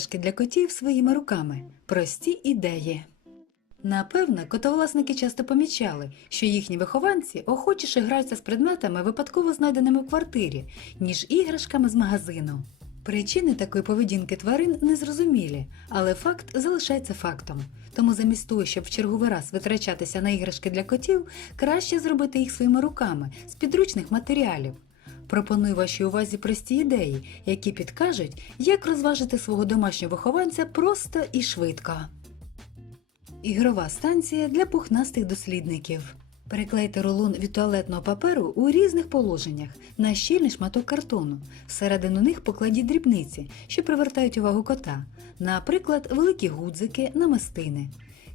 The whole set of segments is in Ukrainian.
іграшки для котів своїми руками. Прості ідеї. Напевно, котовласники часто помічали, що їхні вихованці охочіше граються з предметами, випадково знайденими в квартирі, ніж іграшками з магазину. Причини такої поведінки тварин незрозумілі, але факт залишається фактом. Тому замість того, щоб в черговий раз витрачатися на іграшки для котів, краще зробити їх своїми руками з підручних матеріалів. Пропоную вашій увазі прості ідеї, які підкажуть, як розважити свого домашнього вихованця просто і швидко. Ігрова станція для пухнастих дослідників. Переклейте рулон від туалетного паперу у різних положеннях на щільний шматок картону. Всередину них покладіть дрібниці, що привертають увагу кота, наприклад, великі гудзики, намистини.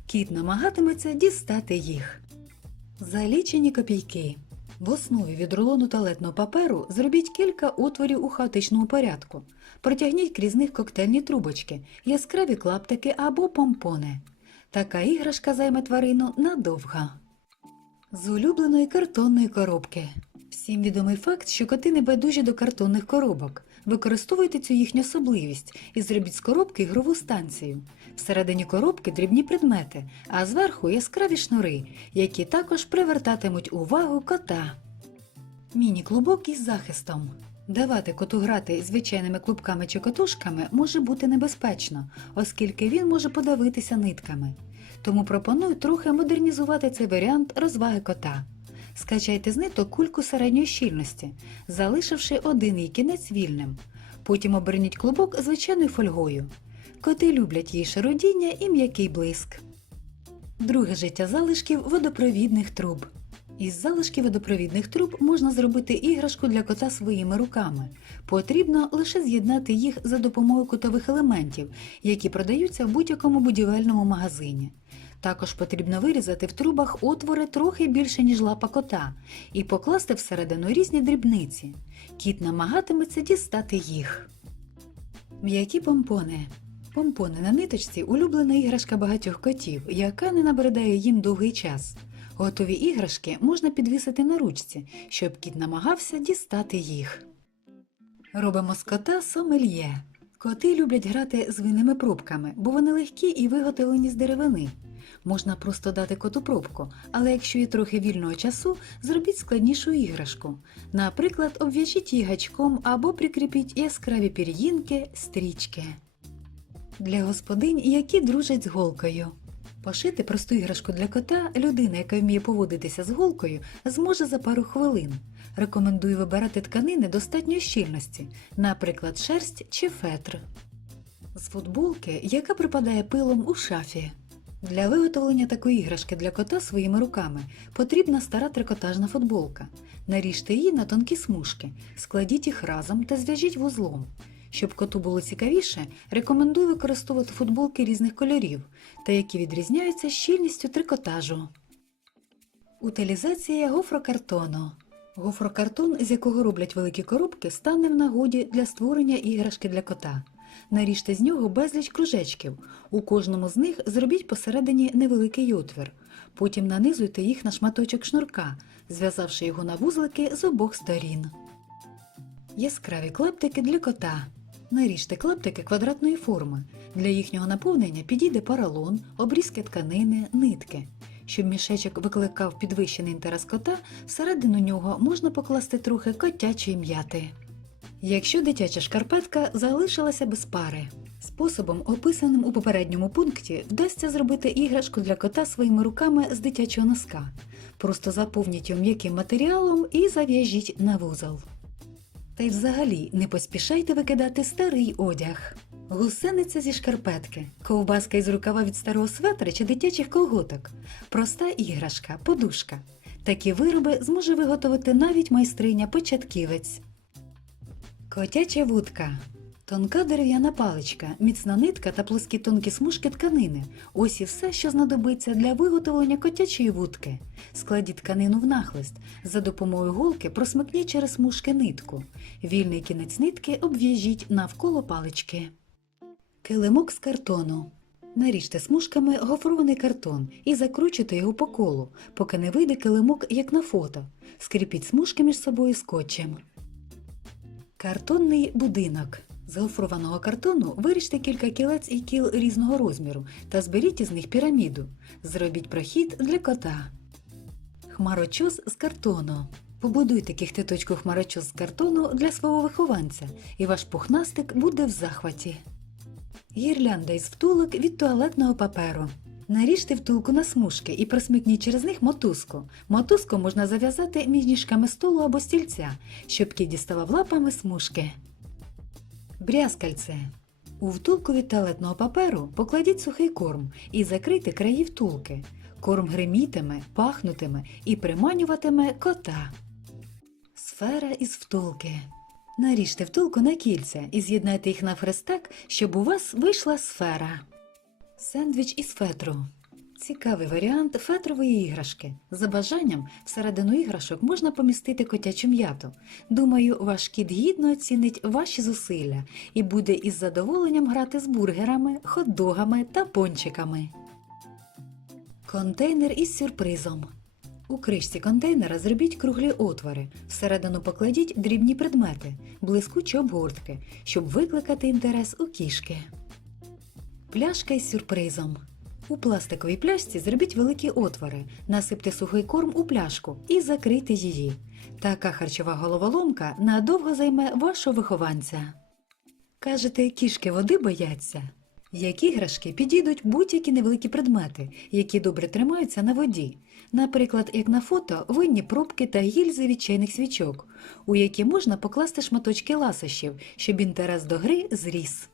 Кіт намагатиметься дістати їх. За лічені копійки. В основі від рулону туалетного паперу зробіть кілька отворів у хаотичному порядку. Протягніть крізь них коктейльні трубочки, яскраві клаптики або помпони. Така іграшка займе тварину надовго. З улюбленої картонної коробки. Всім відомий факт, що коти не байдужі до картонних коробок. Використовуйте цю їхню особливість і зробіть з коробки ігрову станцію. Всередині коробки дрібні предмети, а зверху яскраві шнури, які також привертатимуть увагу кота. Міні-клубок із захистом. Давати коту грати звичайними клубками чи котушками може бути небезпечно, оскільки він може подавитися нитками. Тому пропоную трохи модернізувати цей варіант розваги кота. Скачайте з ниток кульку середньої щільності, залишивши один її кінець вільним. Потім оберніть клубок звичайною фольгою. Коти люблять її шародіння і м'який блиск. Друге життя залишків водопровідних труб. Із залишків водопровідних труб можна зробити іграшку для кота своїми руками. Потрібно лише з'єднати їх за допомогою котових елементів, які продаються в будь-якому будівельному магазині. Також потрібно вирізати в трубах отвори трохи більше, ніж лапа кота, і покласти всередину різні дрібниці. Кіт намагатиметься дістати їх. М'які помпони. Помпони на ниточці улюблена іграшка багатьох котів, яка не набридає їм довгий час. Готові іграшки можна підвісити на ручці, щоб кіт намагався дістати їх. Робимо з кота сомельє. Коти люблять грати з винними пробками, бо вони легкі і виготовлені з деревини. Можна просто дати коту пробку, але якщо є трохи вільного часу, зробіть складнішу іграшку. Наприклад, обв'яжіть її гачком або прикріпіть яскраві пір'їнки, стрічки. Для господинь, які дружать з голкою. Пошити просту іграшку для кота людина, яка вміє поводитися з голкою, зможе за пару хвилин. Рекомендую вибирати тканини достатньої щільності, наприклад, шерсть чи фетр. З футболки, яка припадає пилом у шафі. Для виготовлення такої іграшки для кота своїми руками потрібна стара трикотажна футболка. Наріжте її на тонкі смужки, складіть їх разом та зв'яжіть вузлом. Щоб коту було цікавіше, рекомендую використовувати футболки різних кольорів та які відрізняються щільністю трикотажу. Утилізація гофрокартону. Гофрокартон, з якого роблять великі коробки, стане в нагоді для створення іграшки для кота. Наріжте з нього безліч кружечків. У кожному з них зробіть посередині невеликий отвір. Потім нанизуйте їх на шматочок шнурка, зв'язавши його на вузлики з обох сторін. Яскраві клаптики для кота. Наріжте клаптики квадратної форми. Для їхнього наповнення підійде поролон, обрізки тканини, нитки. Щоб мішечок викликав підвищений інтерес кота, всередину нього можна покласти трохи котячої м'яти. Якщо дитяча шкарпетка залишилася без пари. Способом, описаним у попередньому пункті, вдасться зробити іграшку для кота своїми руками з дитячого носка. Просто заповніть його м'яким матеріалом і зав'яжіть на вузол. Та й взагалі не поспішайте викидати старий одяг. Гусениця зі шкарпетки, ковбаска із рукава від старого светра чи дитячих колготок, проста іграшка, подушка. Такі вироби зможе виготовити навіть майстриня початківець. Котяча вудка. Тонка дерев'яна паличка, міцна нитка та плоскі тонкі смужки тканини. Ось і все, що знадобиться для виготовлення котячої вудки. Складіть тканину в нахлист. За допомогою голки просмикніть через смужки нитку. Вільний кінець нитки обв'яжіть навколо палички. Килимок з картону. Наріжте смужками гофрований картон і закручуйте його по колу, поки не вийде килимок, як на фото. Скріпіть смужки між собою скотчем. Картонний будинок. З гофрованого картону виріжте кілька кілець і кіл різного розміру та зберіть із них піраміду. Зробіть прохід для кота. Хмарочос з картону. Побудуйте кіхтиточку хмарочос з картону для свого вихованця, і ваш пухнастик буде в захваті. Гірлянда із втулок від туалетного паперу. Наріжте втулку на смужки і просмикніть через них мотузку. Мотузку можна зав'язати між ніжками столу або стільця, щоб кіт діставав лапами смужки. Брязкальце. У втулку від туалетного паперу покладіть сухий корм і закрийте краї втулки. Корм гримітиме, пахнутиме і приманюватиме кота. Сфера із втулки. Наріжте втулку на кільця і з'єднайте їх навхрест так, щоб у вас вийшла сфера. Сендвіч із фетру. Цікавий варіант фетрової іграшки. За бажанням, всередину іграшок можна помістити котячу м'яту. Думаю, ваш кіт гідно оцінить ваші зусилля і буде із задоволенням грати з бургерами, хот-догами та пончиками. Контейнер із сюрпризом. У кришці контейнера зробіть круглі отвори. Всередину покладіть дрібні предмети, блискучі обгортки, щоб викликати інтерес у кішки. Пляшка із сюрпризом. У пластиковій пляшці зробіть великі отвори, насипте сухий корм у пляшку і закрийте її. Така харчова головоломка надовго займе вашого вихованця. Кажете, кішки води бояться? Як іграшки підійдуть будь-які невеликі предмети, які добре тримаються на воді. Наприклад, як на фото, винні пробки та гільзи від чайних свічок, у які можна покласти шматочки ласощів, щоб інтерес до гри зріс.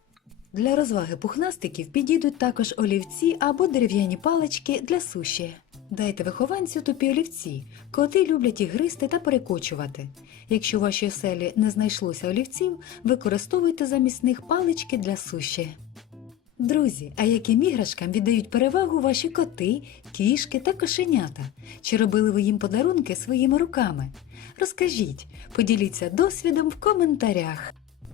Для розваги пухнастиків підійдуть також олівці або дерев'яні палички для суші. Дайте вихованцю тупі олівці. Коти люблять їх гризти та перекочувати. Якщо у вашій оселі не знайшлося олівців, використовуйте замість них палички для суші. Друзі, а яким іграшкам віддають перевагу ваші коти, кішки та кошенята? Чи робили ви їм подарунки своїми руками? Розкажіть, поділіться досвідом в коментарях.